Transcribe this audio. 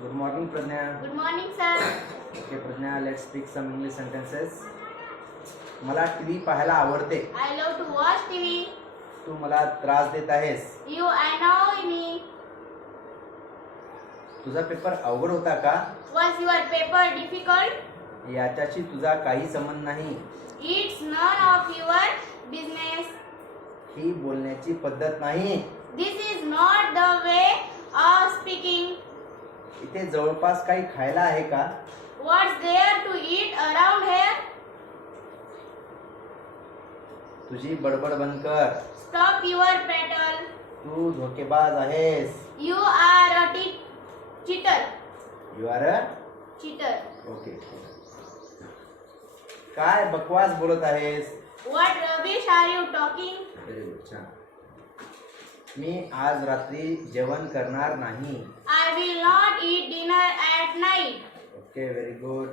Good morning, Pradnya. Good morning, sir. Okay, Pradnya, let's speak some English sentences. मला TV पाहायला आवडते. I love to watch TV. तू मला त्रास देत आहेस. You annoy me. तुझा पेपर अवघड होता का? Was your paper difficult? याच्याशी तुझा काही संबंध नाही. It's none of your business. ही बोलण्याची पद्धत नाही. This is not the way of speaking. इथे जवळपास काही खायला आहे का? What's there to eat around here? तुझी बडबड बंद कर. Stop your prattle. तू धोकेबाज आहेस. You are a cheater. You are a Cheater. Okay. काय बकवास बोलत आहेस? What rubbish are you talking? Very good, छान. मी आज रात्री जेवण करणार नाही. I will not eat dinner at night. Okay, very good.